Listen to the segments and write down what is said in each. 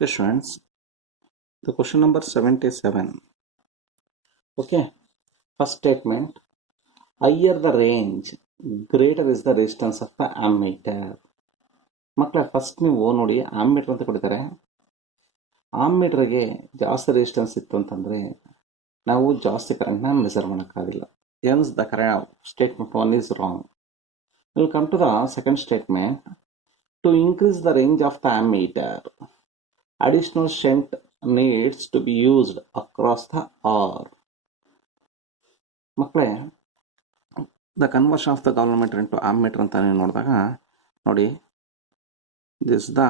Okay, students, the question number 77. Okay, first statement. Higher the range, greater is the resistance of the ammeter. ಮಕ್ಕಳ first ನೀವು ನೋಡಿ ammeter ಅಂತ ಕೊಡ್ತಾರೆ. ಆಮ್ಮೀಟರ್ಗೆ ಜಾಸ್ತಿ resistance ಇತ್ತು ಅಂತಂದರೆ ನಾವು ಜಾಸ್ತಿ ಕರೆಂಟ್ನ ಮೆಸರ್ ಮಾಡೋಕ್ಕಾಗಿಲ್ಲ. Hence the correct statement 1 is wrong. We'll come to the second statement. To increase the range of the ammeter, additional shunt needs to be used across the R. ಮಕ್ಕಳೇ, the conversion of the galvanometer into ammeter ಅಂತ ನೀವು ನೋಡಿದಾಗ ನೋಡಿ, this the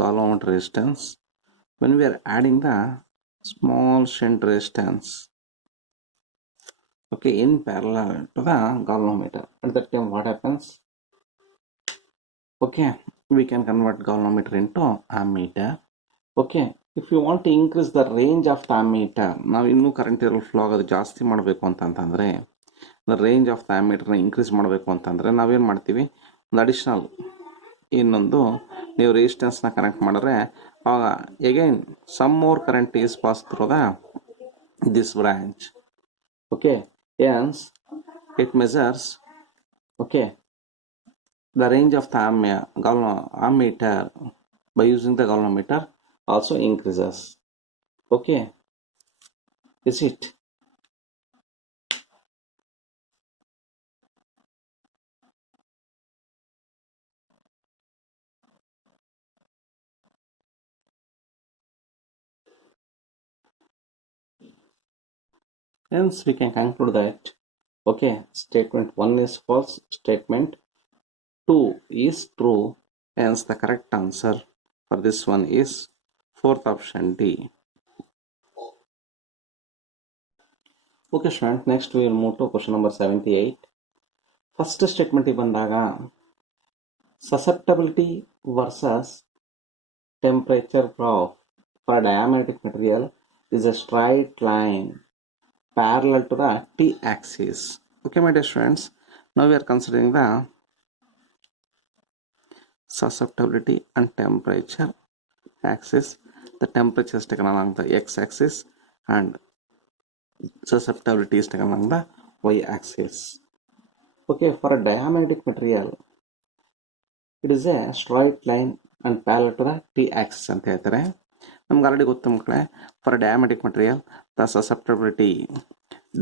galvanometer resistance when we are adding the small shunt resistance okay in parallel to the galvanometer. At that time what happens? Okay, we can convert galvanometer into ammeter. Okay, if you want to increase the range of the ammeter, ನಾವು ಇನ್ನೂ current ಇರೋ flow ಆಗೋದು ಜಾಸ್ತಿ ಮಾಡಬೇಕು ಅಂತಂತಂದರೆ, the range of the ಆಮ್ಮೀಟರ್ನ increase ಮಾಡಬೇಕು ಅಂತಂದರೆ ನಾವೇನು ಮಾಡ್ತೀವಿ, ಒಂದು ಅಡಿಷ್ನಲ್ ಇನ್ನೊಂದು ನೀವು ರೆಸಿಸ್ಟೆನ್ಸ್ನ ಕನೆಕ್ಟ್ ಮಾಡಿದ್ರೆ ಆವಾಗ again some more current is pass through the this branch. Okay, hence it measures the range of the ammeter by using the galvanometer also increases. Okay, is it? Hence we can conclude that okay, statement 1 is false, statement 2 is true. Hence the correct answer for this one is fourth option D. Okay students, next we will move to question number 78. First statement ಬಂದಾಗ susceptibility versus temperature drop for a diamagnetic material is a straight line parallel to the t-axis. Okay my dear students, now we are considering the susceptibility and temperature axis. The temperature is taken along the x-axis and susceptibility is taken along the y-axis. Okay, for a diamagnetic material it is a straight line and parallel to the t-axis ಅಂತ ಹೇಳ್ತಾರೆ. ನಮ್ಗೆ already ಗೊತ್ತು ಮಕ್ಕಳೇ, for diametric material the susceptibility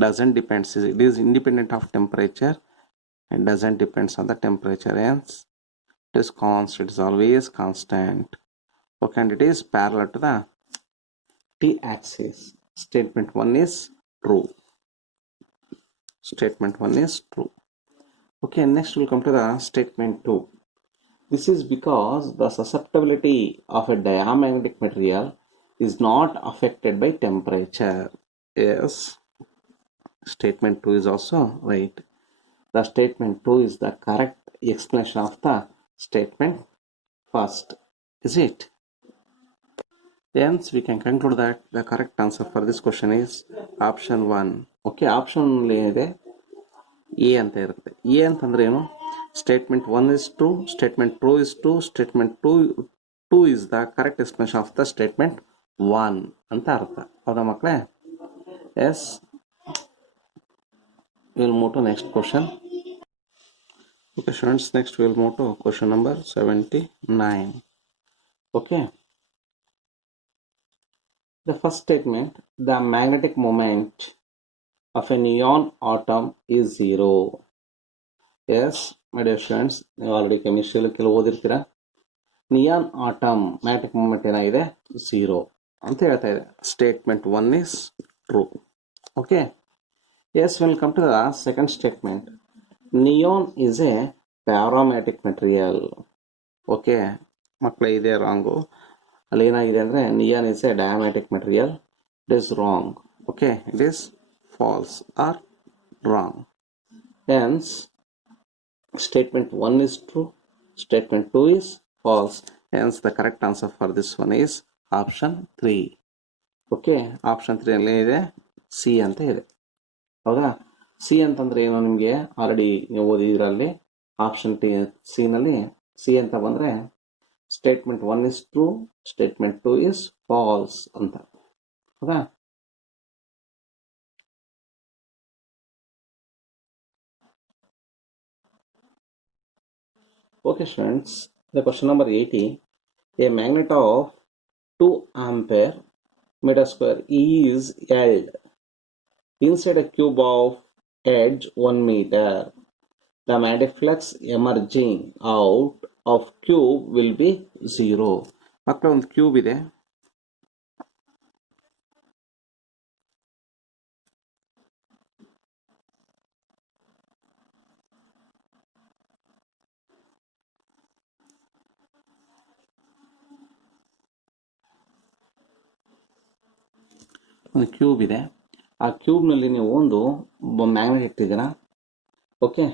doesn't depend, it is independent of temperature, it doesn't depend on the temperature, hence it is constant, it is always constant. Okay, and it is parallel to the t-axis. Statement 1 is true. Statement 1 is true. Okay, next we'll come to the statement 2. This is because the susceptibility of a diamagnetic material is not affected by temperature. Yes, statement 2 is also right. The statement 2 is the correct explanation of the statement first. Is it? Hence we can conclude that the correct answer for this question is option 1. Okay, option ಏನಿದೆ A ಅಂತ ಇರುತ್ತೆ. A ಅಂತಂದ್ರೆ ಏನು? Statement 1 is true, statement 2 is true, statement 2 is the correct explanation of the statement 1 ಅಂತ ಅರ್ಥ. ಹೌದಾ ಮಕ್ಕಳೇ? Yes. We'll move to next question. Okay students, next we'll move to question number 79. Okay. The first statement, the magnetic moment of a neon atom is 0. Yes, my dear friends, ನೀವು already ಕೆಮಿಸ್ಟ್ರಿಯಲ್ಲಿ ಕೆಲವು ಓದಿರ್ತೀರಾ. Neon atom magnetic moment ಏನಾಗಿದೆ, 0 ಅಂತ ಹೇಳ್ತಾ ಇದೆ. Statement 1 is true. Okay. Yes, we'll come to the second statement. Neon is a paramagnetic material. Okay, ಮಕ್ಕಳೇ ಇದೆ wrong. ಅಲ್ಲಿ ಏನಾಗಿದೆ ಅಂದರೆ neon is a diamagnetic material. It is wrong. Okay, it is false or wrong. Hence, statement 1 is true, statement 2 is false. Hence, the correct answer for this one is option 3. Okay, option 3 ಅಲ್ಲಿ ಇದೆ C ಅಂತ ಇದೆ. ಹೌದಾ? C ಅಂತಂದ್ರೆ ಏನು ನಿಮಗೆ already ನೀವು ಓದಿದ್ರಲ್ಲಿ option C ನಲ್ಲಿ ಸಿ ಅಂತ ಬಂದರೆ statement 1 is true, statement 2 is false ಅಂತ. ಹೌದಾ? Okay students, the question number 80, a magnet of 2 ampere meter square is held inside a cube of edge 1 meter. The magnetic flux emerging out of cube will be 0. ಮಕ್ಕಳ ಒಂದು cube ಇದೆ. ಒಂದು cube ಇದೆ. ಆ ಕ್ಯೂಬ್ನಲ್ಲಿ ನೀವು ಒಂದು ಮ್ಯಾಗ್ನೆಟ್ ಇಟ್ಟಿದ್ದೀರಾ. ಓಕೆ,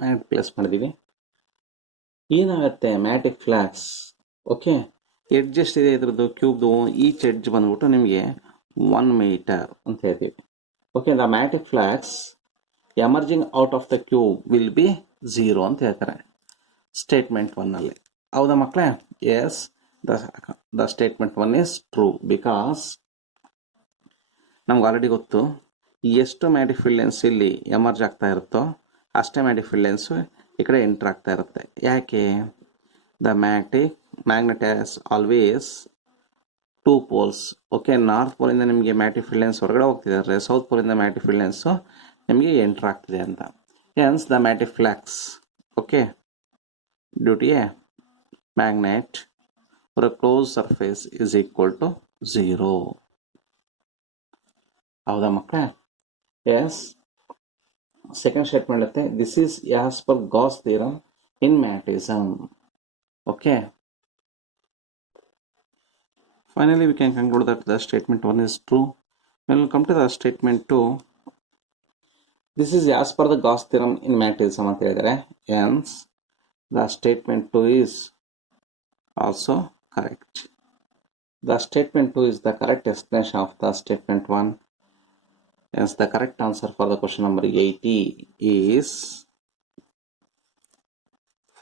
ಮ್ಯಾಗ್ನೆಟ್ ಪ್ಲೇಸ್ ಮಾಡಿದ್ದೀವಿ. ಏನಾಗುತ್ತೆ ಮ್ಯಾಗ್ನೆಟಿಕ್ ಫ್ಲಾಕ್ಸ್? ಓಕೆ, ಎಡ್ಜ್ ಎಷ್ಟಿದೆ ಇದ್ರದ್ದು ಕ್ಯೂಬ್ದು? ಈಚ್ ಎಡ್ಜ್ ಬಂದ್ಬಿಟ್ಟು ನಿಮಗೆ 1 ಮೀಟರ್ ಅಂತ ಹೇಳ್ತೀವಿ. Okay, the magnetic flux emerging out of the cube will be 0 ಅಂತ ಹೇಳ್ತಾರೆ ಸ್ಟೇಟ್ಮೆಂಟ್ 1 ಅಲ್ಲಿ. ಹೌದಾ ಮಕ್ಕಳೇ? Yes, the statement 1 is true because ನಮ್ಗೆ ಆಲ್ರೆಡಿ ಗೊತ್ತು, ಎಷ್ಟು ಮ್ಯಾಗ್ನೆಟಿಕ್ ಫೀಲ್ಡ್ ಲೆನ್ಸ್ ಇಲ್ಲಿ ಎಮರ್ಜ್ ಆಗ್ತಾ ಇರುತ್ತೋ ಅಷ್ಟೇ ಮ್ಯಾಗ್ನೆಟಿಕ್ ಫೀಲ್ಡ್ ಲೆನ್ಸು ಈ ಕಡೆ ಎಂಟರ್ ಆಗ್ತಾ ಇರುತ್ತೆ. ಯಾಕೆ? The magnet has always 2 poles. Okay, north ಪೋಲಿಂದ ನಿಮಗೆ ಮ್ಯಾಗ್ನೆಟಿಕ್ ಫೀಲ್ಡ್ ಲೆನ್ಸ್ ಹೊರಗಡೆ ಹೋಗ್ತಿದ್ದಾರೆ, ಸೌತ್ ಪೋಲಿಂದ ಮ್ಯಾಗ್ನೆಟಿಕ್ ಫೀಲ್ಡ್ ಲೆನ್ಸು ನಿಮಗೆ ಎಂಟರ್ ಆಗ್ತಿದೆ ಅಂತ. Hence the magnetic flux, okay, due to a magnet for a closed surface is equal to 0. ಹೌದಾ ಮಕ್ಕಳೇ? ಎಸ್, ಸೆಕೆಂಡ್ ಸ್ಟೇಟ್ಮೆಂಟ್ ಹೇಳುತ್ತೆ this is as per Gauss theorem in magnetism. Okay, finally we can conclude that the statement 1 is true. When we come to the statement 2, this is as per the Gauss theorem in magnetism ಅಂತ ಹೇಳಿದರೆ, hence the statement 2 is also correct. The statement 2 is the correct explanation of the statement 1. Hence the correct answer for the question number 80 is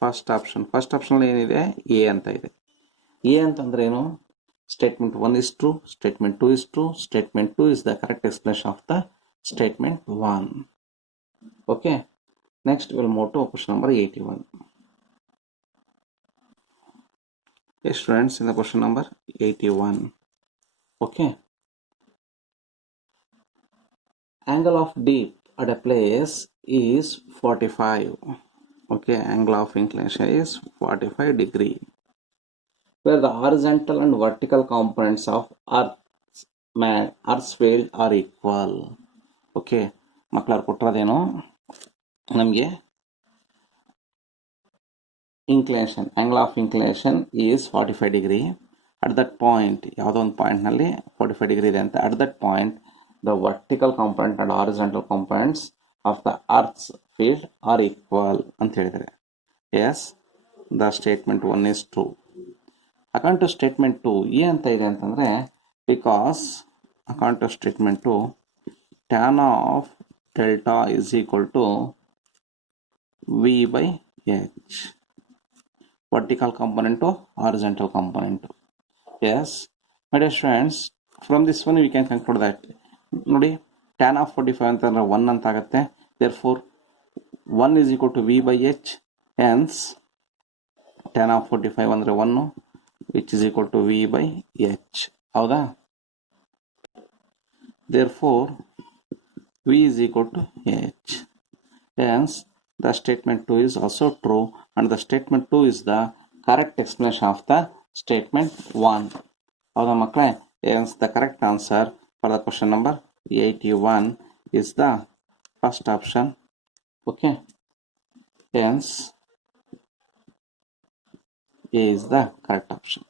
first option. First option ಏನಿದೆ? A ಅಂತ ಇದೆ. A ಅಂತಂದ್ರೆ ಏನು? Statement 1 is true, statement 2 is true, statement 2 is the correct explanation of the statement 1. Okay, next we'll move to question number 81. Okay students, in the question number 81, okay, angle of dip at a place is 45. Okay, angle of inclination is 45 degree where the horizontal and vertical components of Earth's field are equal. Okay, ಮಕ್ಕಳು ಕೊಟ್ಟಿರೋದೇನು ನಮಗೆ? inclination, angle of inclination is 45 degree. At that point, ಯಾವುದೋ ಒಂದು ಪಾಯಿಂಟ್ನಲ್ಲಿ 45 degree ಇದೆ ಅಂತ. At that point, the vertical component and horizontal components of the Earth's field are equal ಅಂತ ಹೇಳಿದ್ದಾರೆ. Yes, the statement 1 is true. According to statement 2, ಏನಂತ ಇದೆ ಅಂತಂದರೆ, because according to statement 2, tan of delta is equal to V by H. Vertical component to horizontal component. Yes, my dear friends, from this one we can conclude that ನೋಡಿ tan of 45 ಅಂತಂದ್ರೆ 1 ಅಂತ ಆಗುತ್ತೆ. Therefore 1 is equal to V by H. Hence tan of 45 ಅಂದ್ರೆ 1 which is equal to V by H. ಹೌದಾ? Therefore V is equal to H. Hence the statement 2 is also true and the statement 2 is the correct explanation of the statement 1. ಹೌದಾ ಮಕ್ಕಳೇ? Hence the correct answer for the question number 81 is the first option. Okay, hence A is the correct option.